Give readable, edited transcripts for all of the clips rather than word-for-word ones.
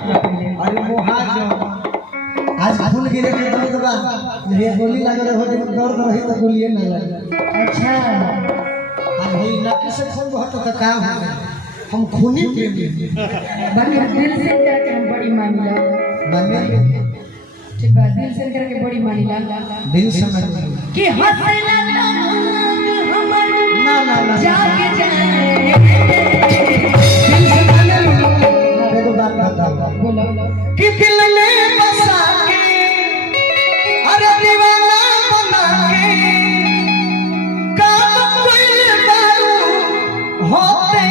अरे मोहाज आज खून गिरे के दर्द बा ये गोली लागल हो जब दर्द रही तो गोली ना लगे। अच्छा अब भाई नक्की से खून बहुत तो का हम खूनी प्रेमी बाकी दिल से करके हम बड़ी मानिला माने ठीक बात दिल से करके बड़ी मानिला दिल से मैं कि हंसला तो हमर ना ना ना जाके जाए दिल से माने लो देखो बात बता बोलो कि दिल में बसा के अरे दीवाना बना के काम कोई बारू होते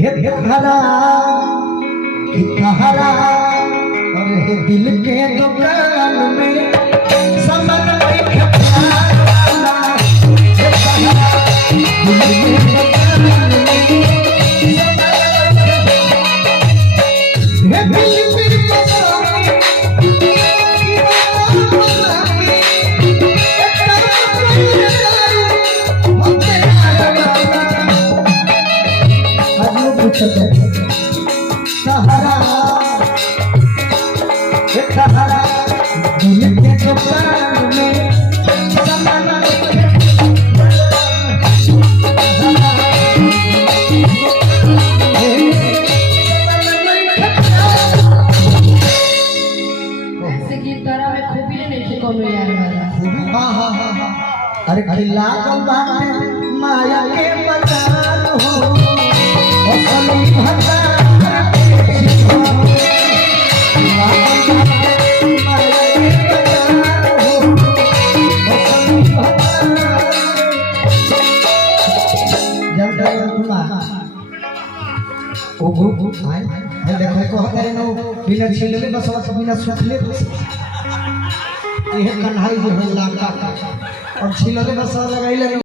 हे हरा कि कहरा अरे हे दिल के दुकान में समझ नहीं खपना हे कहरा दिल के दुकान में हे दिल मेरी बसाने कहरा दिल के दुकान में समाना ऐसे गीत तारा में खूबी नहीं के कोनो यार वाला अरे खिला बात माया के बचान हो असली भगवान बिना छिलले बस बिना सुखले ये कन्हाई जो है लाका और छिलले बस लगाइले